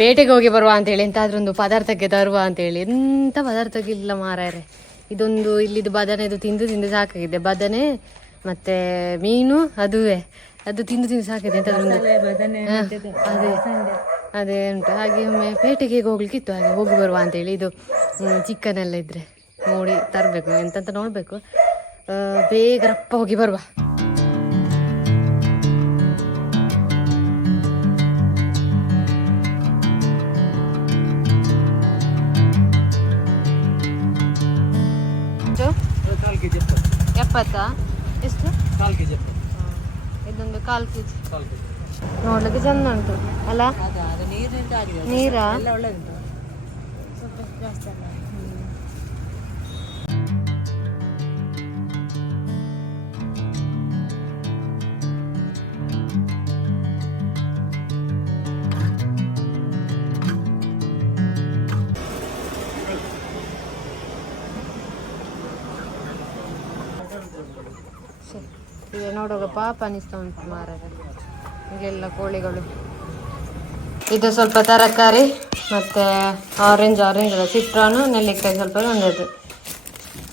ಪೇಟೆಗೆ ಹೋಗಿ ಬರುವ ಅಂತೇಳಿ ಎಂತಾದ್ರೂ ಒಂದು ಪದಾರ್ಥಕ್ಕೆ ತರುವ ಅಂತೇಳಿ ಎಂತ ಪದಾರ್ಥಕ್ಕಿಲ್ಲ ಮಾರಾಯರೆ. ಇದೊಂದು ಇಲ್ಲಿದು ಬದನೆದು ತಿಂದು ತಿಂದು ಸಾಕಾಗಿದೆ. ಬದನೆ ಮತ್ತೆ ಮೀನು ಅದು ತಿಂದು ಸಾಕಿದೆ. ಎಂತಾದ್ರೂ ಅದೇ ಉಂಟು. ಹಾಗೆ ಒಮ್ಮೆ ಪೇಟೆಗೆ ಹೋಗ್ಲಿಕ್ಕಿತ್ತು, ಹಾಗೆ ಹೋಗಿ ಬರುವ ಅಂತೇಳಿ. ಇದು ಚಿಕನ್ ಎಲ್ಲ ಇದ್ರೆ ನೋಡಿ ತರಬೇಕು, ಎಂತಂತ ನೋಡ್ಬೇಕು. ಬೇಗ ರಪ್ಪ ಹೋಗಿ ಬರುವ. ಎಪ್ಪತ್ತಾ? ಎಷ್ಟು? ಇದೊಂದು 1/4 kg. ನೋಡ್ಲಿಕ್ಕೆ ಚಂದ ಉಂಟು ಅಲ್ಲ? ನೀರಾ? ಈಗ ನೋಡುವಾಗ ಪಾಪ ಅನಿಸ್ತಾ ಉಂಟು ಮಾರಾಯ. ಇಲ್ಲೆಲ್ಲ ಕೋಳಿಗಳು. ಇದು ಸ್ವಲ್ಪ ತರಕಾರಿ ಮತ್ತೆ ಆರೆಂಜ್ ಅಲ್ಲ, ಸಿಟ್ರಾನು, ನೆಲ್ಲಿಕಾಯಿ ಸ್ವಲ್ಪ ಒಂದದ್ದು,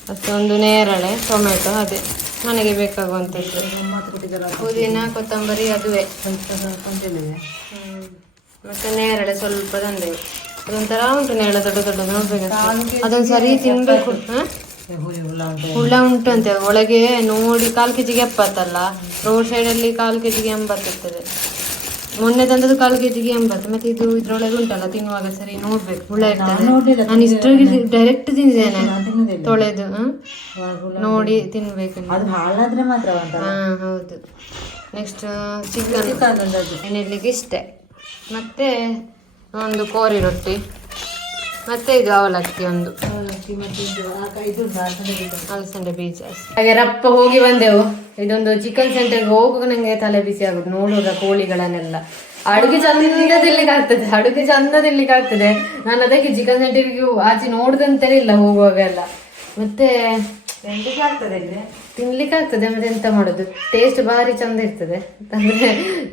ಮತ್ತೆ ಒಂದು ನೇರಳೆ, ಟೊಮೆಟೊ, ಅದೇ ಮನೆಗೆ ಬೇಕಾಗುವಂಥದ್ದು. ಪುದೀನ, ಕೊತ್ತಂಬರಿ ಅದುವೇ. ಮತ್ತೆ ನೇರಳೆ ಸ್ವಲ್ಪ ತಂದೆವು. ಅದೊಂಥರ ಉಂಟು ನೇರಳೆ ದೊಡ್ಡ ದೊಡ್ಡ, ನೋಡ್ಬೇಕು. ಅದೊಂದು ಸರಿ ತಿನ್ಬೇಕು. ಹುಳ ಉಂಟು ಅಂತೆ ಒಳಗೆ. ನೋಡಿ 1/4 kg 70 ಅಲ್ಲ, ರೋಡ್ ಸೈಡ್ ಅಲ್ಲಿ 1/4 kg 80 ಇರ್ತದೆ. ಮೊನ್ನೆ ತಂದದ್ದು 1/4 kg 80. ಮತ್ತೆ ಇದು ಇದ್ರೊಳಗೆ ಉಂಟಲ್ಲ, ತಿನ್ನುವಾಗ ಸರಿ ನೋಡ್ಬೇಕು, ಹುಳ ಇರ್ತದೆ. ನಾನು ಇಷ್ಟೊಳಗೆ ಡೈರೆಕ್ಟ್ ತಿಂದಿದ್ದೇನೆ, ತೊಳೆದು ನೋಡಿ ತಿನ್ಬೇಕು. ಹಾ ಹೌದು. ನೆಕ್ಸ್ಟ್ ಚಿಕನ್ ಎಣ್ಣೆಲಿಕ್ಕೆ ಇಷ್ಟೇ. ಮತ್ತೆ ಒಂದು ಕೋರಿ ರೊಟ್ಟಿ, ಮತ್ತೆ ಇದು ಅವಲಕ್ಕಿ ಒಂದು, ಅಲಸಂಡೆ ಬೀಜ. ಹಾಗೆ ರಪ್ಪ ಹೋಗಿ ಬಂದೆವು. ಇದೊಂದು ಚಿಕನ್ ಸೆಂಟರ್ಗೆ ಹೋಗುವಾಗ ನಂಗೆ ತಲೆ ಬಿಸಿ ಆಗುದು ನೋಡುವಾಗ ಕೋಳಿಗಳನ್ನೆಲ್ಲ. ಅಡುಗೆ ಚಂದ ತಿನ್ಲಿಕ್ಕೆ ಆಗ್ತದೆ. ನಾನು ಅದಕ್ಕೆ ಚಿಕನ್ ಸೆಂಟರ್ಗೆ ಆಚೆ ನೋಡುದಂತಲೇ ಇಲ್ಲ ಹೋಗುವಾಗ ಎಲ್ಲ. ಮತ್ತೆ ತಿನ್ಲಿಕ್ಕೆ ಆಗ್ತದೆ. ಮತ್ತೆ ಎಂತ ಮಾಡೋದು, ಟೇಸ್ಟ್ ಭಾರಿ ಚಂದ ಇರ್ತದೆ. ಅಂದ್ರೆ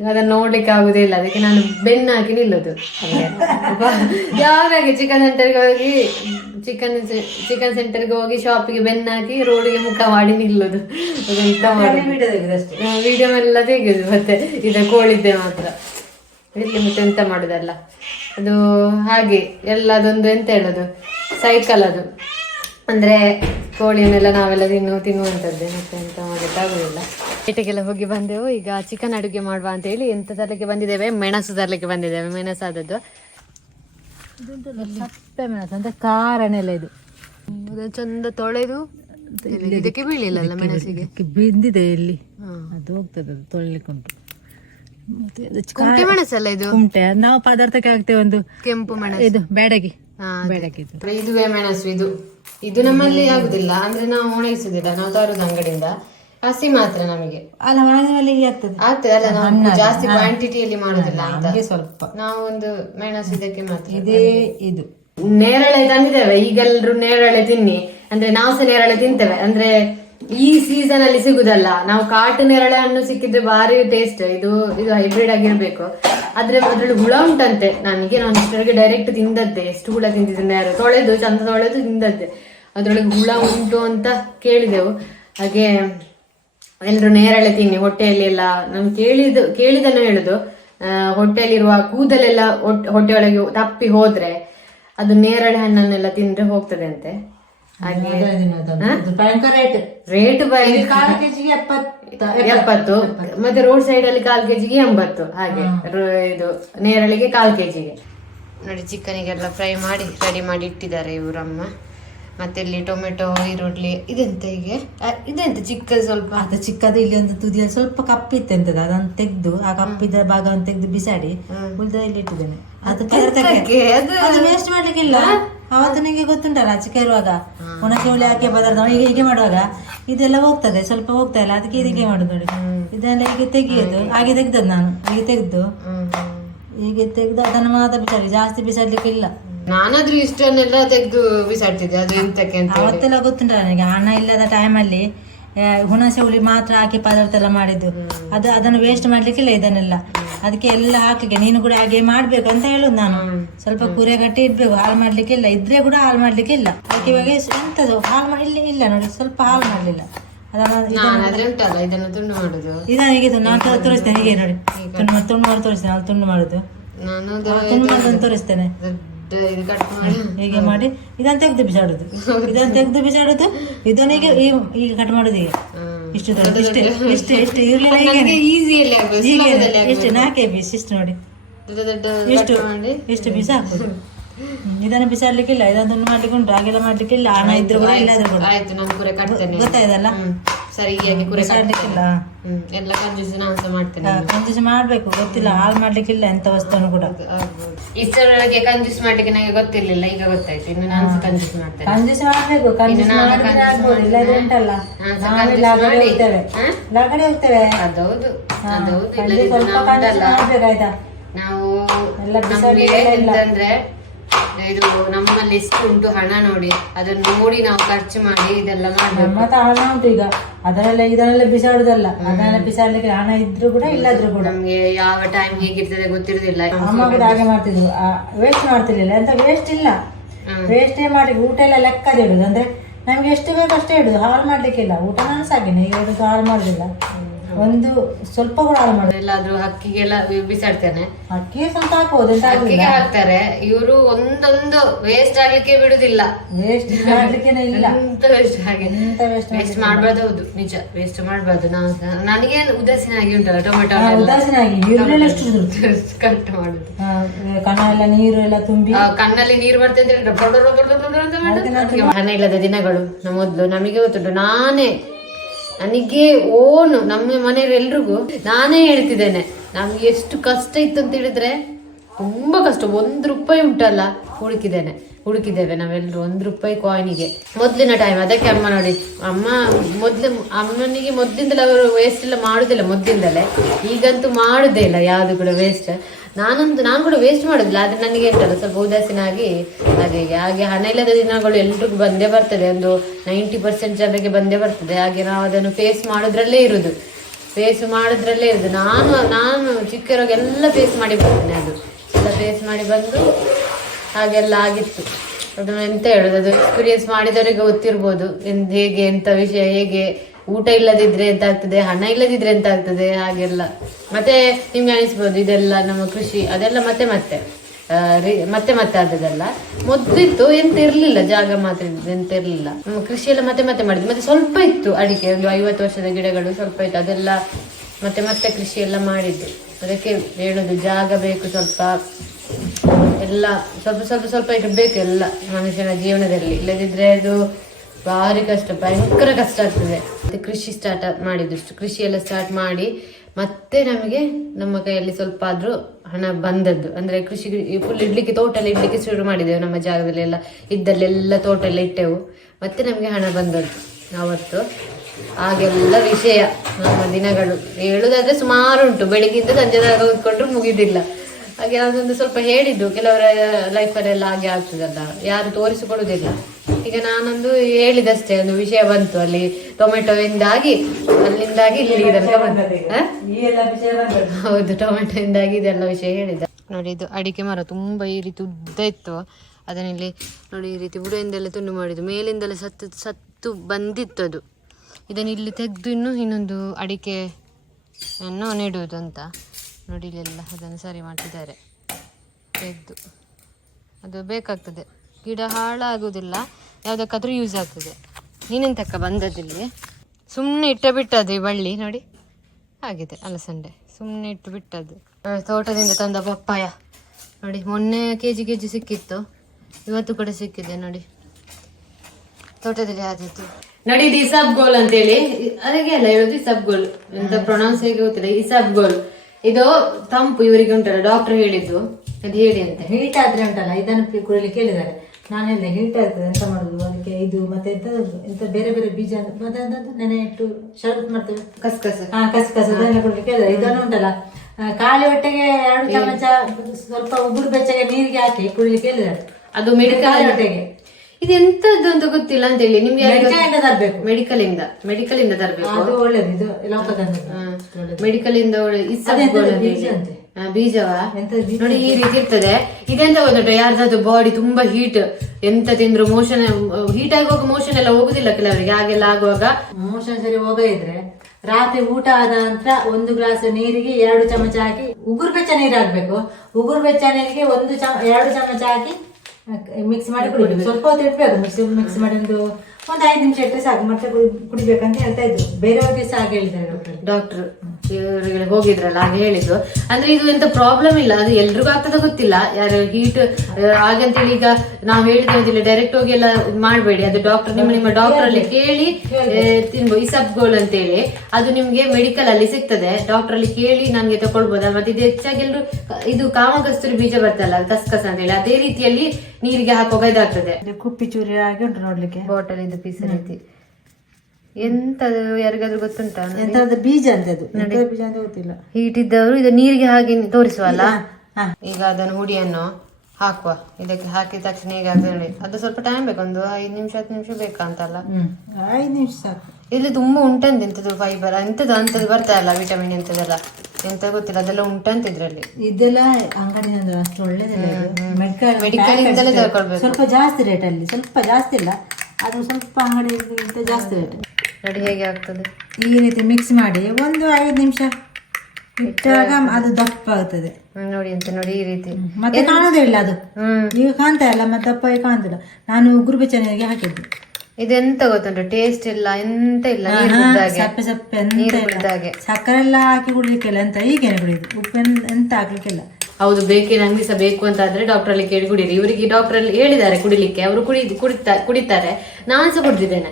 ಅದನ್ನ ನೋಡ್ಲಿಕ್ಕೆ ಆಗುದಿಲ್ಲ, ಅದಕ್ಕೆ ನಾನು ಬೆನ್ನು ಹಾಕಿ ನಿಲ್ಲೋದು. ಯಾವಾಗ ಚಿಕನ್ ಸೆಂಟರ್ಗೆ ಹೋಗಿ ಚಿಕನ್ ಸೆಂಟರ್ಗೆ ಹೋಗಿ ಶಾಪಿಗೆ ಬೆನ್ನು ಹಾಕಿ ರೋಡಿಗೆ ಮುಖ ಮಾಡಿ ನಿಲ್ಲೋದು. ಅದೆಂತ ವಿಡಿಯೋ ಎಲ್ಲ ತೆಗೆಯುದು. ಮತ್ತೆ ಇದು ಕೋಳಿದ್ದೆ ಮಾತ್ರ ಇಲ್ಲಿ. ಮತ್ತೆ ಎಂತ ಮಾಡುದಲ್ಲ ಅದು ಹಾಗೆ ಎಲ್ಲದೊಂದು ಎಂತ ಹೇಳೋದು, ಸೈಕಲ್ ಅದು. ಅಂದ್ರೆ ಕೋಳಿಯನ್ನೆಲ್ಲ ನಾವೆಲ್ಲ ತಿನ್ನುವಂಥದ್ದೇ. ಮತ್ತೆ ಎಂತ ಮಾಡೋಕ್ಕಾಗುದಿಲ್ಲ. ಪೇಟೆಗೆಲ್ಲ ಹೋಗಿ ಬಂದೆವು. ಈಗ ಚಿಕನ್ ಅಡುಗೆ ಮಾಡುವ ಅಂತ ಹೇಳಿ ಎಂತ ತರಲಿಕ್ಕೆ ಬಂದಿದ್ದೇವೆ, ಮೆಣಸು ತರಲಿಕ್ಕೆ ಬಂದಿದ್ದೇವೆ. ಮೆಣಸಾದದ್ದು ಸಪ್ಪೆ ಮೆಣಸು ಅಂತ ಕಾರಣೆಲ್ಲ ಇದು ಚಂದ ತೊಳೆದು ಇದಕ್ಕೆ ಬೀಳಿಲ್ಲ ಮೆಣಸಿಗೆ ಬಿಂದಿದೆ ಇಲ್ಲಿ, ಅದು ಹೋಗ್ತದೆ, ಅದು ತೊಳಿಲಿಕ್ಕೆ ಉಂಟು. ಕುಂಟೆ ಮೆಣಸಲ್ಲ ಇದು? ಕುಂಟೆ ನಾವು ಪದಾರ್ಥಕ್ಕೆ ಹಾಕ್ತೇವೆ. ಒಂದು ಕೆಂಪು ಮೆಣಸು, ಇದು ಬೇಡಗಿ. ಇದುವೇ ಮೆಣಸು. ಇದು ನಮ್ಮಲ್ಲಿ ಆಗುದಿಲ್ಲ, ಅಂದ್ರೆ ನಾವು ಒಣಗಿಸುದಿಲ್ಲ, ನಾವು ತರುದು ಅಂಗಡಿಯಿಂದ. ಹಸಿ ಮಾತ್ರ ನಮಗೆ. ಅಲ್ಲ ಒಣಗಿನಲ್ಲಿ ಆಗ್ತದೆ ಅಲ್ಲ, ನಾವು ಜಾಸ್ತಿ ಕ್ವಾಂಟಿಟಿಯಲ್ಲಿ ಮಾಡುದಿಲ್ಲ ಅಂತ ಸ್ವಲ್ಪ. ನಾವು ಒಂದು ಮೆಣಸು ಇದಕ್ಕೆ ಮಾತ್ರ. ಇದೇ ಇದು ನೇರಳೆ ತಂದಿದ್ದೇವೆ. ಈಗೆಲ್ರು ನೇರಳೆ ತಿನ್ನಿ ಅಂದ್ರೆ ನಾವು ಸಹ ನೇರಳೆ ತಿಂತೇವೆ. ಅಂದ್ರೆ ಈ ಸೀಸನ್ ಅಲ್ಲಿ ಸಿಗುದಲ್ಲ. ನಾವು ಕಾಟು ನೇರಳೆ ಹಣ್ಣು ಸಿಕ್ಕಿದ್ರೆ ಭಾರಿ ಟೇಸ್ಟ್. ಇದು ಹೈಬ್ರಿಡ್ ಆಗಿರ್ಬೇಕು. ಅದ್ರಲ್ಲಿ ಹುಳ ಉಂಟಂತೆ. ನಾನು ಇಷ್ಟರೊಳಗೆ ಡೈರೆಕ್ಟ್ ತಿಂದದ್ದೆ. ಎಷ್ಟು ಹುಳ ತಿಂದಿದ್ದೆ, ಚಂದ ತೊಳೆದು ತಿಂದದ್ದೆ. ಅದ್ರೊಳಗೆ ಹುಳ ಉಂಟು ಅಂತ ಕೇಳಿದೆವು. ಹಾಗೆ ಎಲ್ರು ನೇರಳೆ ತಿನ್ನಿ, ಹೊಟ್ಟೆಯಲ್ಲಿ ಎಲ್ಲ. ನಾನು ಕೇಳಿದನ್ನು ಹೇಳುದು, ಹೊಟ್ಟೆಯಲ್ಲಿರುವ ಕೂದಲೆಲ್ಲ ಹೊಟ್ಟೆಯೊಳಗೆ ತಪ್ಪಿ ಹೋದ್ರೆ ಅದು ನೇರಳೆ ಹಣ್ಣನ್ನೆಲ್ಲ ತಿಂದ್ರೆ ಹೋಗ್ತದೆ ಅಂತೆ. ಹಾಗೆ ರೇಟ್ 70. ಮತ್ತೆ ರೋಡ್ ಸೈಡ್ ಅಲ್ಲಿ 1/4 kg 80. ಹಾಗೆ ಇದು ನೇರಳೆಗೆ 1/4 kg. ನೋಡಿ, ಚಿಕನಿಗೆಲ್ಲ ಫ್ರೈ ಮಾಡಿ ರೆಡಿ ಮಾಡಿ ಇಟ್ಟಿದ್ದಾರೆ ಇವರಮ್ಮ. ಮತ್ತೆ ಇಲ್ಲಿ ಟೊಮೆಟೊ, ಈರುಳ್ಳಿ. ಇದೆಂತ ಚಿಕ್ಕದು ಸ್ವಲ್ಪ? ಅದು ಚಿಕ್ಕದು. ಇಲ್ಲಿ ಒಂದು ತುದಿಯಲ್ಲಿ ಸ್ವಲ್ಪ ಕಪ್ಪಿತ್ತೆಂತದ, ಅದನ್ನು ತೆಗ್ದು ಆ ಕಪ್ಪಿದ ಭಾಗವನ್ನು ತೆಗ್ದು ಬಿಸಾಡಿ ಉಳಿದ ಇಲ್ಲಿ ಇಟ್ಟಿದ್ದೇನೆ. ಅದು ವೇಸ್ಟ್ ಮಾಡ್ಲಿಕ್ಕಿಲ್ಲ. ಅವತ್ತು ನಿಂಗೆ ಗೊತ್ತುಂಟಲ್ಲ, ಚಿಕ್ಕ ಇರುವಾಗ ಒಣಕೆ ಹುಳಿ ಹಾಕಿ ಪದಾರ್ಥ ಹೀಗೆ ಮಾಡುವಾಗ ಇದೆಲ್ಲ ಹೋಗ್ತದೆ, ಸ್ವಲ್ಪ ಹೋಗ್ತಾ ಇಲ್ಲ. ಅದಕ್ಕೆ ಇದಕ್ಕೆ ಮಾಡುದು ನೋಡಿ. ಇದೆಲ್ಲ ಹೀಗೆ ತೆಗಿಯೋದು. ಹಾಗೆ ತೆಗ್ದದ್ದು ನಾನು. ಹೀಗೆ ತೆಗ್ದು ಅದನ್ನು ಮಾತ್ರ ಬಿಸಾಡಿ, ಜಾಸ್ತಿ ಬಿಸಾಡ್ಲಿಕ್ಕೆ ಇಲ್ಲ. ನಾನಾದ್ರೂ ಇಷ್ಟನ್ನೆಲ್ಲ ತೆಗೆದು ಬಿಸಾಡ್ತಿದ್ದೆ. ಅದು ಎಂತಕ್ಕೆ ಅಂತ ಅವತ್ತೆಲ್ಲ ಗೊತ್ತುಂಟಲ್ಲ ನನಗೆ. ಹಣ ಇಲ್ಲದ ಟೈಮಲ್ಲಿ ಹುಣಸೆ ಹುಳಿ ಮಾತ್ರ ಹಾಕಿ ಪದಾರ್ಥ ಎಲ್ಲ ಮಾಡಿದ್ದು. ಅದನ್ನು ವೇಸ್ಟ್ ಮಾಡ್ಲಿಕ್ಕಿಲ್ಲ. ಇದನ್ನೆಲ್ಲ ಅದಕ್ಕೆ ಎಲ್ಲ ಹಾಕ್ಲಿಕ್ಕೆ ನೀನು ಕೂಡ ಹಾಗೆ ಮಾಡ್ಬೇಕು ಅಂತ ಹೇಳುದು ನಾನು. ಸ್ವಲ್ಪ ಕೂರೆ ಗಟ್ಟಿ ಇಡ್ಬೇಕು, ಹಾಳು ಮಾಡ್ಲಿಕ್ಕೆ ಇಲ್ಲ, ಇದ್ರೆ ಕೂಡ ಹಾಳು ಮಾಡ್ಲಿಕ್ಕೆ ಇಲ್ಲ. ಅದಕ್ಕೆ ಇವಾಗ ಎಂತದು ಹಾಳು ಮಾಡಿ ಇಲ್ಲ ನೋಡಿ, ಸ್ವಲ್ಪ ಹಾಳು ಮಾಡ್ಲಿಲ್ಲ. ಇದನ್ನು ತುಂಡು ಮಾಡುದು ಇದೀಗ ನಾನು ತೋರಿಸ್ತೇನೆ. ಹೀಗೆ ನೋಡಿ ತುಂಡು ಮಾಡಿ ತೋರಿಸ್ತೇನೆ, ಅವ್ರು ತುಂಡು ಮಾಡುದು, ತುಂಡು ಮಾಡೋದನ್ನು ತೋರಿಸ್ತೇನೆ. ಹೀಗೆ ಮಾಡಿ ಇದನ್ನ ತೆಗೆದು ಬಿಸಾಡುದು, ಇದನ್ನ ತೆಗೆದು ಬಿಸಾಡುದು, ಇದನ್ನ ಈಗ ಕಟ್ ಮಾಡುದು. ಈಗ ಇಷ್ಟು ಇಷ್ಟು ಇರ್ಲಿಲ್ಲ, ಇಷ್ಟು 4 ಪೀಸ್ ಇಷ್ಟು ನೋಡಿ, ಇಷ್ಟು ಪೀಸ್ ಹಾಕುದು. ಇದನ್ನು ಬಿಸಾಡ್ಲಿಕ್ಕಿಲ್ಲ, ಇದನ್ನು ತುಂಡು ಮಾಡ್ಲಿಕ್ಕೆ ಉಂಟು, ಹಾಗೆಲ್ಲ ಮಾಡ್ಲಿಕ್ಕಿಲ್ಲ. ಹಣ ಇದ್ರು ಕೂಡ ಇಲ್ಲದ್ರು ಕೂಡ ಗೊತ್ತಾಯ್ತಲ್ಲ, ಸರಿಯಾಗಿ ಬಿಸಾಡ್ಲಿಕ್ಕಿಲ್ಲ. ಎಲ್ಲ ಕಂಜೂಸ್ ಮಾಡ್ಬೇಕು, ಗೊತ್ತಿಲ್ಲ, ಹಾಳು ಮಾಡ್ಲಿಕ್ಕಿಲ್ಲ ಎಂತ ವಸ್ತುವನ್ನು ಕೂಡ. ಇಷ್ಟರೊಳಗೆ ಕಂಜೂಸ್ ಮಾಡ್ಲಿಕ್ಕೆ ನಂಗೆ ಗೊತ್ತಿರ್ಲಿಲ್ಲ, ಈಗ ಗೊತ್ತಾಯ್ತು. ಇನ್ನು ನಾನು ಕಂಜೂಸ್ ಮಾಡ್ತೇನೆ. ಕಂಜೂಸ್ ಮಾಡ್ಬೇಕು, ಕಂಜೂಸ್ ಮಾಡಿದ್ರೆ ಆಗ್ಬೋದು, ಇಲ್ಲದ್ರೆ ಉಂಟಲ್ಲ ಲಗಡೆ ಹೋಗ್ತೇವೆ. ಅದೌದು ಸ್ವಲ್ಪ ಕಂಜೂಸ್ ಮಾಡ್ಬೇಕು ಆಯ್ತಾ. ನಾವು ಎಲ್ಲ ಬಿಸಾಡ್ಲಿಕ್ಕಿಲ್ಲ. ಅಂದ್ರೆ ಇದು ನಮ್ಮಲ್ಲಿ ಎಷ್ಟು ಉಂಟು ಹಣ ನೋಡಿ, ಅದನ್ನ ನೋಡಿ ನಾವು ಖರ್ಚು ಮಾಡಿ ಇದೆಲ್ಲ ಮಾಡ್ಬೇಕು. ಮತ್ತೆ ಹಣ ಉಂಟು ಈಗ, ಇದನ್ನೆಲ್ಲ ಬಿಸಾಡುದಲ್ಲ, ಅದನ್ನೆಲ್ಲ ಬಿಸಾಡ್ಲಿಕ್ಕೆ ಹಣ ಇದ್ರು ಕೂಡ ಇಲ್ಲದ್ರು ಕೂಡ. ನಮ್ಗೆ ಯಾವ ಟೈಮ್ ಹೇಗಿರ್ತದೆ ಗೊತ್ತಿರುದಿಲ್ಲ. ಅಮ್ಮ ಕೂಡ ಹಾಗೆ ಮಾಡ್ತಿದ್ರು, ವೇಸ್ಟ್ ಮಾಡ್ತಿರ್ಲಿಲ್ಲ, ಎಂತ ವೇಸ್ಟ್ ಇಲ್ಲ. ವೇಸ್ಟೇ ಮಾಡಿ ಊಟ ಎಲ್ಲ ಲೆಕ್ಕದ ಇಡುದು, ಅಂದ್ರೆ ನಮ್ಗೆ ಎಷ್ಟು ಬೇಕು ಅಷ್ಟೇ ಇಡುದು, ಹಾಳು ಮಾಡ್ಲಿಕ್ಕಿಲ್ಲ. ಊಟ ನಾನು ಸಾಕಿನಿ, ಈಗ ಹಾಳು ಮಾಡುದಿಲ್ಲ, ಒಂದು ಸ್ವಲ್ಪ ಕೂಡ ಹಾಳು ಮಾಡುದು. ಎಲ್ಲಾದ್ರೂ ಹಕ್ಕಿಗೆಲ್ಲ ಬಿಸಾಡ್ತೇನೆ, ಅಕ್ಕಿಗೆ ಸ್ವಲ್ಪ ಹಾಕ್ಬೋದು, ಹಕ್ಕಿಗೆ ಹಾಕ್ತಾರೆ ಇವರು, ಒಂದೊಂದು ವೇಸ್ಟ್ ಆಗ್ಲಿಕ್ಕೆ ಬಿಡುದಿಲ್ಲ. ವೇಸ್ಟ್ ಮಾಡ್ಲಿಕ್ಕೇನೆ ಇಲ್ಲ, ವೇಸ್ಟ್ ಮಾಡ್ಬಾರ್ದು. ಹೌದು ನಿಜ, ವೇಸ್ಟ್ ಮಾಡ್ಬಾರ್ದು. ನನಗೆ ಉದಾಸೀನ ಆಗಿ ಉಂಟಲ್ಲ ಟೊಮೆಟೊ ಉದಾಸೀನ ಆಗಿ ಕಟ್ ಮಾಡುದು, ಕಣ್ಣೆಲ್ಲ ನೀರು ಎಲ್ಲ ತುಂಬಿ ಕಣ್ಣಲ್ಲಿ ನೀರು ಬರ್ತದೆ ಅಂತ. ಹಣ ಇಲ್ಲದ ದಿನಗಳು ಮೊದ್ಲು ನಮಗೆ ಗೊತ್ತುಂಟು. ನನಗೆ ಓನು ನಮ್ಮ ಮನೆಯವ್ರು ಎಲ್ರಿಗೂ ನಾನೇ ಹೇಳ್ತಿದ್ದೇನೆ, ನಮ್ಗೆ ಎಷ್ಟು ಕಷ್ಟ ಇತ್ತು ಅಂತ ಹೇಳಿದ್ರೆ ತುಂಬಾ ಕಷ್ಟ. 1 ರೂಪಾಯಿ ಉಂಟಲ್ಲ ಹುಡುಕಿದ್ದೇವೆ ನಾವೆಲ್ಲರೂ 1 ರೂಪಾಯಿ ಕಾಯಿನಿಗೆ. ಮೊದ್ಲಿನ ಟೈಮ್, ಅದಕ್ಕೆ ಅಮ್ಮ ನೋಡಿ, ಅಮ್ಮನಿಗೆ ಮೊದ್ಲಿಂದಲೇ ಅವರು ವೇಸ್ಟ್ ಎಲ್ಲ ಮಾಡುದಿಲ್ಲ, ಮೊದ್ಲಿಂದಲೇ. ಈಗಂತೂ ಮಾಡುದೇ ಇಲ್ಲ ಯಾವ್ದು ಕೂಡ ವೇಸ್ಟ್. ನಾನು ಕೂಡ ವೇಸ್ಟ್ ಮಾಡುದಿಲ್ಲ, ಆದ್ರೆ ನನಗೆ ಎಂಟಲ್ಲ ಸ್ವಲ್ಪ ಉದಾಸೀನ ಆಗಿ ಹಾಗೆ ಹಣ ಇಲ್ಲದ ದಿನಗಳು ಎಲ್ರಿಗೂ ಬಂದೇ ಬರ್ತದೆ, ಒಂದು 90% ಜನರಿಗೆ ಬಂದೇ ಬರ್ತದೆ. ಹಾಗೆ ನಾವು ಅದನ್ನು ಫೇಸ್ ಮಾಡೋದ್ರಲ್ಲೇ ಇರುದು. ನಾನು ಚಿಕ್ಕವರಾಗ ಎಲ್ಲ ಫೇಸ್ ಮಾಡಿ ಬರ್ತೇನೆ, ಎಲ್ಲ ಫೇಸ್ ಮಾಡಿ ಬಂದು ಹಾಗೆಲ್ಲ ಆಗಿತ್ತು. ಅದನ್ನು ಎಂತ ಹೇಳುದು, ಅದು ಎಕ್ಸ್ಪೀರಿಯನ್ಸ್ ಮಾಡಿದವರಿಗೆ ಗೊತ್ತಿರ್ಬೋದು ಹೇಗೆ ಎಂತ ವಿಷಯ, ಹೇಗೆ ಊಟ ಇಲ್ಲದಿದ್ರೆ ಎಂತ ಆಗ್ತದೆ, ಹಣ ಇಲ್ಲದಿದ್ರೆ ಎಂತ ಆಗ್ತದೆ, ಹಾಗೆಲ್ಲ. ಮತ್ತೆ ನಿಮ್ಗೆ ಅನಿಸ್ಬೋದು ಇದೆಲ್ಲ ನಮ್ಮ ಕೃಷಿ ಅದೆಲ್ಲ ಮತ್ತೆ ಆದದಲ್ಲ. ಮೊದ್ಲಿತ್ತು ಎಂತ ಇರ್ಲಿಲ್ಲ, ಜಾಗ ಮಾತ್ರ ಎಂತ ಇರ್ಲಿಲ್ಲ. ನಮ್ಮ ಕೃಷಿ ಎಲ್ಲ ಮತ್ತೆ ಮಾಡಿದ್ವಿ. ಮತ್ತೆ ಸ್ವಲ್ಪ ಇತ್ತು ಅಡಿಕೆ, ಒಂದು 50 ವರ್ಷದ ಗಿಡಗಳು ಸ್ವಲ್ಪ ಇತ್ತು, ಅದೆಲ್ಲ ಮತ್ತೆ ಕೃಷಿ ಎಲ್ಲ ಮಾಡಿದ್ದು. ಅದಕ್ಕೆ ಹೇಳುದು, ಜಾಗ ಬೇಕು ಸ್ವಲ್ಪ, ಎಲ್ಲ ಸ್ವಲ್ಪ ಇರಬೇಕು ಎಲ್ಲ ಮನುಷ್ಯನ ಜೀವನದಲ್ಲಿ. ಇಲ್ಲದಿದ್ರೆ ಅದು ಭಾರಿ ಕಷ್ಟ, ಭಯಂಕರ ಕಷ್ಟ ಆಗ್ತದೆ. ಮತ್ತೆ ಕೃಷಿ ಕೃಷಿ ಎಲ್ಲ ಸ್ಟಾರ್ಟ್ ಮಾಡಿ ಮತ್ತೆ ನಮಗೆ ನಮ್ಮ ಕೈಯಲ್ಲಿ ಸ್ವಲ್ಪ ಆದ್ರೂ ಹಣ ಬಂದದ್ದು. ಅಂದ್ರೆ ಕೃಷಿ ಫುಲ್ ತೋಟ ಎಲ್ಲ ಇಡ್ಲಿಕ್ಕೆ ಶುರು ಮಾಡಿದೆವು. ನಮ್ಮ ಜಾಗದಲ್ಲಿ ಎಲ್ಲ ಇದ್ದಲ್ಲೆಲ್ಲ ತೋಟ ಎಲ್ಲ ಇಟ್ಟೆವು, ಮತ್ತೆ ನಮಗೆ ಹಣ ಬಂದದ್ದು ಅವತ್ತು. ಹಾಗೆಲ್ಲ ವಿಷಯ ನಮ್ಮ ದಿನಗಳು ಹೇಳುದಾದ್ರೆ ಸುಮಾರು ಉಂಟು, ಬೆಳಿಗ್ಗಿಂದ ಸಂಜೆದಾಗ ಕೂತ್ಕೊಂಡ್ರು ಮುಗಿದಿಲ್ಲ. ಹಾಗೆ ಅದೊಂದು ಸ್ವಲ್ಪ ಹೇಳಿದ್ದು, ಕೆಲವರ ಲೈಫಲ್ಲೆಲ್ಲ ಹಾಗೆ ಆಗ್ತದಲ್ಲ, ಯಾರು ತೋರಿಸಿಕೊಡುದಿಲ್ಲ. ಈಗ ನಾನೊಂದು ಹೇಳಿದಷ್ಟೇ, ಒಂದು ವಿಷಯ ಬಂತು ಅಲ್ಲಿ ಟೊಮೆಟೊವಿಂದಾಗಿ, ಅಲ್ಲಿಂದಾಗಿ ಇಲ್ಲಿಗೆ ತನಕ ಬಂದದ್ದು. ಹೌದು, ಟೊಮೆಟೊವಿಂದಾಗಿ ಇದೆಲ್ಲ ವಿಷಯ ಹೇಳಿದ. ನೋಡಿ, ಇದು ಅಡಿಕೆ ಮರ ತುಂಬಾ ಈ ರೀತಿ ಉದ್ದ ಇತ್ತು. ಅದನ್ನಿಲ್ಲಿ ನೋಡಿ ಈ ರೀತಿ ಬುಡದಿಂದೆಲ್ಲ ತುಂಡು ಮಾಡಿದ್ದು, ಮೇಲಿಂದಲೇ ಸತ್ತು ಬಂದಿತ್ತು ಅದು. ಇದನ್ನು ಇಲ್ಲಿ ತೆಗೆದು ಇನ್ನೊಂದು ಅಡಿಕೆಯನ್ನು ನೆಡುವುದು ಅಂತ ನೋಡಿ, ಇಲ್ಲೆಲ್ಲ ಅದನ್ನು ಸರಿ ಮಾಡ್ತಿದ್ದಾರೆ. ತೆಗೆದು ಅದು ಬೇಕಾಗ್ತದೆ, ಗಿಡ ಹಾಳಾಗುವುದಿಲ್ಲ, ಯಾವುದಕ್ಕಾದ್ರೂ ಯೂಸ್ ಆಗ್ತದೆ. ನೀನೆಂತಕ್ಕ ಬಂದದ್ದಿಲ್ಲಿ ಸುಮ್ಮನೆ ಬಿಟ್ಟದ್ದು ಈ ಬಳ್ಳಿ ನೋಡಿ ಆಗಿದೆ, ಅಲಸಂಡೆ ಸುಮ್ಮನೆ ಬಿಟ್ಟದ್ದು. ತೋಟದಿಂದ ತಂದ ಪಪ್ಪಾಯ ನೋಡಿ, ಮೊನ್ನೆ ಕೆಜಿ ಸಿಕ್ಕಿತ್ತು, ಇವತ್ತು ಕೂಡ ಸಿಕ್ಕಿದೆ ನೋಡಿ, ತೋಟದಲ್ಲಿ ಆದಿತ್ತು ನೋಡಿ. ಇದು ಇಸಾಬ್ಗೋಲ್ ಅಂತೇಳಿ, ಅದಕ್ಕೆ ಅಲ್ಲ ಹೇಳುದು ಇಸಾಬ್ಗೋಲ್ ಅಂತ ಪ್ರೊನೌನ್ಸ್ ಹೇಗೆ ಗೊತ್ತಿಲ್ಲ, ಇಸಾಬ್ಗೋಲ್. ಇದು ತಂಪು ಇವರಿಗೆ ಉಂಟಲ್ಲ, ಡಾಕ್ಟರ್ ಹೇಳಿದ್ದು, ಅದು ಹೇಳಿ ಅಂತ. ಹೀಟ್ ಆದ್ರೆ ಉಂಟಲ್ಲ, ಇದನ್ನು ಕುಡಿಲಿಕ್ಕೆ ಹೇಳಿದ್ದಾರೆ. ನಾನೆಲ್ಲ ಹೀಟ್ ಆಗ್ತದೆ, ಎಂತ ಮಾಡುದು ಅದಕ್ಕೆ, ಇದು ಮತ್ತೆ ಎಂತ ಬೇರೆ ಬೀಜ ಮತ್ತೆ ನೆನೆ ಇಟ್ಟು ಶರಬತ್ ಮಾಡ್ತೇವೆ, ಕಸ್ಕಸ್ ಅದನ್ನೆಲ್ಲ ಕುಡಿಲಿಕ್ಕೆ ಹೇಳಿದ್ದಾರೆ. ಇದನ್ನು ಉಂಟಲ್ಲ, ಖಾಲಿ ಹೊಟ್ಟೆಗೆ 2 ಚಮಚ ಸ್ವಲ್ಪ ಉಗುರು ಬೆಚ್ಚಗೆ ನೀರಿಗೆ ಹಾಕಿ ಕುಡಿಲಿಕ್ಕೆ ಹೇಳಿದ್ದಾರೆ. ಅದು ಮೆಡಿಕಲ್ ಹೊಟ್ಟೆಗೆ. ಇದು ಎಂತದ್ದು ಅಂತ ಗೊತ್ತಿಲ್ಲ ಅಂತ ಹೇಳಿ ನಿಮ್ಗೆ ತರಬೇಕು, ಮೆಡಿಕಲ್ ಇಂದ ತರಬೇಕು, ಅದು ಒಳ್ಳೇದು. ಇದು ಲೋಕದ ಮೆಡಿಕಲ್ ಇಂದ ಬೀಜವಾ ನೋಡಿ ಈ ರೀತಿ ಇರ್ತದೆ. ಇದೆಂತ ಗೊತ್ತುಂಟು, ಯಾರ್ದಾದ್ರು ಬಾಡಿ ತುಂಬಾ ಹೀಟ್, ಎಂತ ತಿಂದ್ರು ಮೋಷನ್ ಹೀಟ್ ಆಗುವಾಗ ಮೋಷನ್ ಎಲ್ಲ ಹೋಗುದಿಲ್ಲ ಕೆಲವರಿಗೆ, ಹಾಗೆಲ್ಲ ಆಗುವಾಗ ಮೋಷನ್ ಸರಿ ಹೋಗದಿದ್ರೆ ರಾತ್ರಿ ಊಟ ಆದ ನಂತರ 1 ಗ್ಲಾಸ್ ನೀರಿಗೆ 2 ಚಮಚ ಹಾಕಿ, ಉಗುರು ಬೆಚ್ಚ ನೀರು ಹಾಕ್ಬೇಕು. ಉಗುರು ಬೆಚ್ಚ ನೀರಿಗೆ 2 ಚಮಚ ಹಾಕಿ ಮಿಕ್ಸ್ ಮಾಡಿ ಕುಡಿಬೇಕು. ಸ್ವಲ್ಪ ಹೊತ್ತು ಇಡ್ಬೇಕು ಮಿಕ್ಸ್ ಮಾಡಿ ಒಂದು 5 ನಿಮಿಷ ಇಟ್ಟರೆ ಸಾಕು, ಮತ್ತೆ ಕುಡಿಬೇಕಂತ ಹೇಳ್ತಾ ಇದ್ರು. ಬೇರೆಯವ್ರಿಗೆ ಸಹ ಹಾಗೆ ಹೇಳಿದ್ದಾರೆ ಡಾಕ್ಟರ್ ಇವರಿಗೆ ಹೋಗಿದ್ರಲ್ಲ ಹಾಗೆ ಹೇಳಿದ್ರು. ಅಂದ್ರೆ ಇದು ಎಂತ ಪ್ರಾಬ್ಲಮ್ ಇಲ್ಲ, ಅದು ಎಲ್ರಿಗೂ ಆಗ್ತದ ಗೊತ್ತಿಲ್ಲ, ಯಾರು ಹೀಟ್ ಹಾಗಂತೇಳಿ ಈಗ ನಾವು ಹೇಳಿದ್ರೆ ಡೈರೆಕ್ಟ್ ಹೋಗಿ ಎಲ್ಲ ಮಾಡ್ಬೇಡಿ. ಅದು ಡಾಕ್ಟರ್ ನಿಮ್ಮ ಡಾಕ್ಟರ್ ಅಲ್ಲಿ ಕೇಳಿ ತಿನ್ಬೋದು. ಇಸಬ್ಗೋಲ್ ಅಂತೇಳಿ ಅದು ನಿಮ್ಗೆ ಮೆಡಿಕಲ್ ಅಲ್ಲಿ ಸಿಗ್ತದೆ, ಡಾಕ್ಟರ್ ಅಲ್ಲಿ ಕೇಳಿ ನಂಗೆ ತಕೊಳ್ಬೋದಲ್ಲ. ಮತ್ತೆ ಇದು ಹೆಚ್ಚಾಗಿ ಎಲ್ರು ಇದು ಕಾಮಕಸ್ತೂರಿ ಬೀಜ ಬರ್ತಲ್ಲ ಕಸ್ಕಸ್ ಅಂತೇಳಿ, ಅದೇ ರೀತಿಯಲ್ಲಿ ನೀರಿಗೆ ಹಾಕುವಾಗ ಇದಾಗ್ತದೆ. ಕುಪ್ಪಿ ಚೂರಿ ಆಗಿ ಉಂಟು ನೋಡ್ಲಿಕ್ಕೆ, ಬಾಟಲ್ ಇದು ಪೀಸ್ ರೀತಿ. ಎಂತದು ಯಾರಿಗಾದ್ರೂ ಗೊತ್ತುಂಟಾ? ಎಂತದ ಬೀಜ ಅಂತ ಅದು, ಬೀಜ ಅಂತ ಗೊತ್ತಿಲ್ಲ. ಹೀಟ್ ಇದ್ದವರು ಇದು ನೀರಿಗೆ ಹಾಕಿ ತೋರಿಸುವಲ್ಲ. ಈಗ ಅದನ್ನು ಹುಡಿಯನ್ನು ಹಾಕುವ, ಇದಕ್ಕೆ ಹಾಕಿದ ತಕ್ಷಣ ಈಗ ಅದು ಸ್ವಲ್ಪ ಟೈಮ್ ಬೇಕು, ಒಂದು 5 ನಿಮಿಷ 10 ನಿಮಿಷ ಬೇಕಂತಲ್ಲ. 5 ನಿಮಿಷ ಸಾಕು. ಇಲ್ಲಿ ತುಂಬಾ ಉಂಟಂತ ಎಂತದ್ದು ಫೈಬರ್ ಅಂತದ್ದು ಬರ್ತಾ ಇಲ್ಲ, ವಿಟಮಿನ್ ಎಂತದೆಲ್ಲ ಎಂತ ಗೊತ್ತಿಲ್ಲ, ಅದೆಲ್ಲ ಉಂಟಂತ ಇದ್ರಲ್ಲಿ. ಇದೆಲ್ಲ ಅಂಗಡಿಯಿಂದ ಅಷ್ಟು ಒಳ್ಳೇದಿಲ್ಲ, ಮೆಡಿಕಲ್ ಇಂದಲೇ ತಗೊಳ್ಬೇಕು. ಸ್ವಲ್ಪ ಜಾಸ್ತಿ ರೇಟ್ ಅಲ್ಲಿ, ಸ್ವಲ್ಪ ಜಾಸ್ತಿ ಇಲ್ಲ, ಅದು ಸ್ವಲ್ಪ ಅಂಗಡಿಗಿಂತ ಜಾಸ್ತಿ ರೇಟ್. ನೋಡಿ ಹೇಗೆ ಆಗ್ತದೆ, ಈ ರೀತಿ ಮಿಕ್ಸ್ ಮಾಡಿ ಒಂದು 5 ನಿಮಿಷ ಇಟ್ಟಾಗ ಅದು ದಪ್ಪ ಆಗ್ತದೆ. ನೋಡಿ ಅಂತ ನೋಡಿ ಈ ರೀತಿ. ಮತ್ತೆ ಕಾಣೋದೇ ಇಲ್ಲ ಅದು, ಈಗ ಕಾಣ್ತಾ ಇಲ್ಲ, ಮತ್ತೆ ದಪ್ಪ ಕಾಣ್ತಿಲ್ಲ. ನಾನು ಉಗುರು ಬೆಚ್ಚ ನೀರಿಗೆ ಹಾಕಿದ್ದು. ಇದೆಂತ ಗೊತ್ತುಂಟು, ಟೇಸ್ಟ್ ಇಲ್ಲ ಎಂತ ಇಲ್ಲ, ಸಪ್ಪೆ ಸಪ್ಪೆ ಎಂತ ಇಲ್ಲ. ಸಕ್ಕರೆ ಎಲ್ಲ ಹಾಕಿ ಕುಡಿಲಿಕ್ಕಿಲ್ಲ, ಎಂತ ಹೀಗೇನೆ ಕುಡಿಯುದು, ಉಪ್ಪು ಎಂತ ಹಾಕ್ಲಿಕ್ಕಿಲ್ಲ. ಹೌದು, ಬೇಕೇ ನಂಗೆ ಸಹ ಬೇಕು ಅಂತ ಆದ್ರೆ ಡಾಕ್ಟರ್ ಅಲ್ಲಿ ಕೇಳಿ ಕುಡೀರಿ. ಇವರಿಗೆ ಡಾಕ್ಟರ್ ಅಲ್ಲಿ ಹೇಳಿದ್ದಾರೆ ಕುಡಿಲಿಕ್ಕೆ, ಅವರು ಕುಡಿತಾರೆ, ನಾನು ಸಹ ಕುಡಿದಿದ್ದೇನೆ.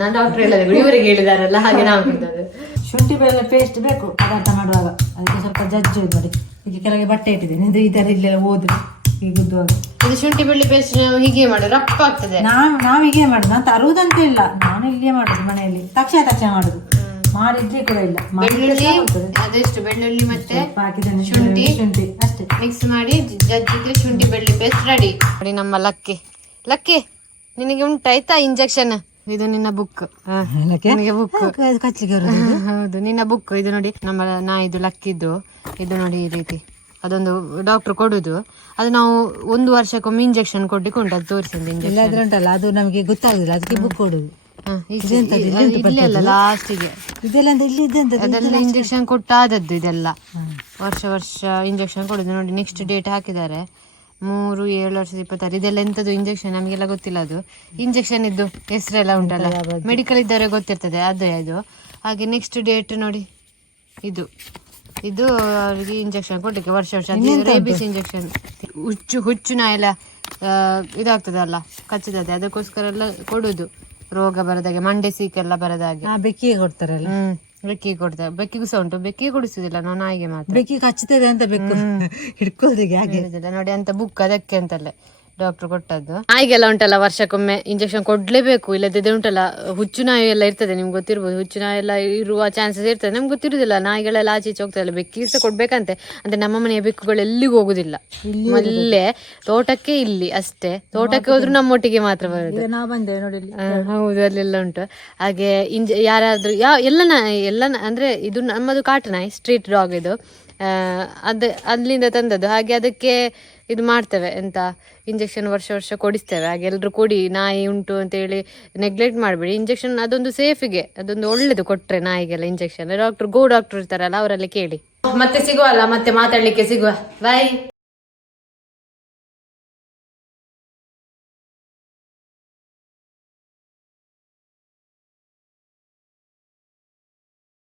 ನಾನು ಡಾಕ್ಟರ್ ಹೇಳಿದ್ರೆ ಇವರಿಗೆ ಹೇಳಿದಾರಲ್ಲ, ಹಾಗೆ ನಾವು ಕುಡಿದದ್ದು. ಶುಂಠಿ ಬೆಳ್ಳುಳ್ಳಿ ಪೇಸ್ಟ್ ಬೇಕು ಪದಾರ್ಥ ಮಾಡುವಾಗ, ಅದಕ್ಕೆ ಸ್ವಲ್ಪ ಜಜ್ಜು ನೋಡಿ. ಈಗ ಕೆಳಗೆ ಬಟ್ಟೆ ಇಟ್ಟಿದ್ದೇನೆ, ಇದು ಇದರ ಇಲ್ಲೆಲ್ಲ ಓದ್ರು ಈಗ ಗುದ್ದುವಾಗ. ಇದು ಶುಂಠಿ ಬೆಳ್ಳಿ ಪೇಸ್ಟ್ ಹೀಗೆ ಮಾಡಿ ರಪ್ಪ ಆಗ್ತದೆ. ನಾವು ಹೀಗೆ ಮಾಡುದು, ನಾನು ತರುವುದಂತ ಇಲ್ಲ, ನಾನು ಇಲ್ಲಿಯೇ ಮಾಡುದು ಮನೆಯಲ್ಲಿ, ತಕ್ಷಣ ಮಾಡುದು, ಮಾಡಿದ್ರೆ ಕೂಡ ಇಲ್ಲ. ಬೆಳ್ಳುಳ್ಳಿ ಅದೆಷ್ಟು ಬೆಳ್ಳುಳ್ಳಿ ಮತ್ತೆ ಶುಂಠಿ ಅಷ್ಟೇ ಮಿಕ್ಸ್ ಮಾಡಿ ಜಜ್ಜಿದ್ರೆ ಶುಂಠಿ ಬೆಳ್ಳುಳ್ಳಿ ಪೇಸ್ಟ್ ರೆಡಿ. ನೋಡಿ ನಮ್ಮ ಲಕ್ಕಿ ನಿನಗೆ ಉಂಟಾಯ್ತಾ ಇಂಜೆಕ್ಷನ್? ಇದು ನಿನ್ನ ಬುಕ್, ನಿನಗೆ ಬುಕ್ ಕಚ್ಚಿಗೆ ಹೌದು ನಿನ್ನ ಬುಕ್. ಇದು ನೋಡಿ ನಮ್ಮ ಇದು ಲಕ್ಕಿದ್ದು, ಇದು ನೋಡಿ ಈ ರೀತಿ ಅದೊಂದು ಡಾಕ್ಟರ್ ಕೊಡುದು. ಅದು ನಾವು 1 ವರ್ಷಕ್ಕೊಮ್ಮೆ ಇಂಜೆಕ್ಷನ್ ಕೊಡ್ಲಿಕ್ಕೆ ಉಂಟು, ಅದು ತೋರಿಸಿದ ಇಂಜೆಕ್ಷನ್ ಉಂಟಲ್ಲ, ಅದು ನಮಗೆ ಗೊತ್ತಾಗುದಿಲ್ಲ, ಅದಕ್ಕೆ ಬುಕ್ ಕೊಡುದು. ಲಾಸ್ಟಿಗೆ ಅದೆಲ್ಲ ಇಂಜೆಕ್ಷನ್ ಕೊಟ್ಟಾದದ್ದು, ಇದೆಲ್ಲ ವರ್ಷ ಇಂಜೆಕ್ಷನ್ ಕೊಡುದು. ನೋಡಿ ನೆಕ್ಸ್ಟ್ ಡೇಟ್ ಹಾಕಿದ್ದಾರೆ 3/7/2026. ಇದೆಲ್ಲ ಎಂತದ್ದು ಇಂಜೆಕ್ಷನ್ ನಮಗೆಲ್ಲ ಗೊತ್ತಿಲ್ಲ, ಅದು ಇಂಜೆಕ್ಷನ್ ಇದ್ದು ಹೆಸರೆಲ್ಲ ಉಂಟಲ್ಲ, ಮೆಡಿಕಲ್ ಇದ್ದವರೆ ಗೊತ್ತಿರ್ತದೆ ಅದೇ ಇದು. ಹಾಗೆ ನೆಕ್ಸ್ಟ್ ಡೇಟ್ ನೋಡಿ, ಇದು ಅವರಿಗೆ ಇಂಜೆಕ್ಷನ್ ಕೊಡ್ಲಿಕ್ಕೆ ವರ್ಷ ರೇಬಿಸ್ ಇಂಜೆಕ್ಷನ್. ಹುಚ್ಚು ನಾಯೆಲ್ಲ ಇದಾಗ್ತದಲ್ಲ ಕಚ್ಚಿದೆ, ಅದಕ್ಕೋಸ್ಕರ ಎಲ್ಲ ಕೊಡುದು, ರೋಗ ಬರದಾಗೆ, ಮಂಡೆ ಸೀಕೆಲ್ಲ ಬರದಾಗೆ. ಬೆಕ್ಕಿಗೆ ಕೊಡ್ತಾರಲ್ಲ, ಬೆಕ್ಕಿಗೆ ಕೊಡ್ತಾರೆ. ಬೆಕ್ಕಿಗೂ ಸಹ ಉಂಟು, ಬೆಕ್ಕಿಗೆ ಕೊಡಿಸುದಿಲ್ಲ ನಾವು, ನಾಯಿಗೆ ಮಾತ್ರ. ಬೆಕ್ಕಿಗೆ ಕಚ್ಚುತ್ತದೆ ಅಂತ ಬೆಕ್ಕು ಹಿಡ್ಕೊಳ್ದಿಗೆ ಹಾಗೆ ನೋಡಿ ಅಂತ ಬುಕ್ ಅದಕ್ಕೆ ಅಂತಲ್ಲೇ ಡಾಕ್ಟರ್ ಕೊಟ್ಟದ್ದು. ನಾಯಿಗೆಲ್ಲ ಉಂಟಲ್ಲ ವರ್ಷಕ್ಕೊಮ್ಮೆ ಇಂಜೆಕ್ಷನ್ ಕೊಡ್ಲೇಬೇಕು, ಇಲ್ಲದಿದ್ರೆ ಉಂಟಲ್ಲ ಹುಚ್ಚು ನಾಯಿ ಎಲ್ಲ ಇರ್ತದೆ, ನಿಮ್ಗೆ ಗೊತ್ತಿರ್ಬೋದು, ಹುಚ್ಚು ನಾಯಿ ಎಲ್ಲ ಇರುವ ಚಾನ್ಸಸ್ ಇರ್ತದೆ, ನಮ್ಗೆ ಗೊತ್ತಿರುದಿಲ್ಲ. ನಾಯಿಗಳೆಲ್ಲ ಆಚೆ ಈಚೆ ಹೋಗ್ತದಲ್ಲ, ಬೆಕ್ಕಿಗೆ ಸಹ ಕೊಡ್ಬೇಕಂತೆ. ಅಂದ್ರೆ ನಮ್ಮ ಮನೆಯ ಬೆಕ್ಕುಗಳು ಎಲ್ಲಿಗೂ ಹೋಗುದಿಲ್ಲ, ಅಲ್ಲೇ ತೋಟಕ್ಕೆ, ಇಲ್ಲಿ ಅಷ್ಟೇ, ತೋಟಕ್ಕೆ ಹೋದ್ರು ನಮ್ಮೊಟ್ಟಿಗೆ ಮಾತ್ರ ಬರುದು. ನಾವು ಬಂದೇವೆ ನೋಡಿ, ಹೌದು ಅಲ್ಲೆಲ್ಲ ಉಂಟು. ಹಾಗೆ ಯಾರಾದ್ರೂ ಎಲ್ಲ ಅಂದ್ರೆ ಇದು ನಮ್ಮದು ಕಾಟು ನಾಯಿ, ಸ್ಟ್ರೀಟ್ ಡಾಗ್ ಇದು, ಅಲ್ಲಿಂದ ತಂದದ್ದು. ಹಾಗೆ ಅದಕ್ಕೆ ಇದು ಮಾಡ್ತೇವೆ, ಎಂತ ಇಂಜೆಕ್ಷನ್ ವರ್ಷ ಕೊಡಿಸ್ತೇವೆ. ಹಾಗೆ ಎಲ್ರು ಕೊಡಿ, ನಾಯಿ ಉಂಟು ಅಂತ ಹೇಳಿ ನೆಗ್ಲೆಕ್ಟ್ ಮಾಡಬೇಡಿ. ಇಂಜೆಕ್ಷನ್ ಅದೊಂದು ಸೇಫಿಗೆ, ಅದೊಂದು ಒಳ್ಳೇದು ಕೊಟ್ರೆ ನಾಯಿಗೆಲ್ಲ ಇಂಜೆಕ್ಷನ್. ಡಾಕ್ಟರ್ ಇರ್ತಾರಲ್ಲ ಅವರಲ್ಲಿ ಕೇಳಿ. ಮತ್ತೆ ಸಿಗುವಲ್ಲ, ಮತ್ತೆ ಮಾತಾಡ್ಲಿಕ್ಕೆ ಸಿಗುವ. ಬಾಯ್.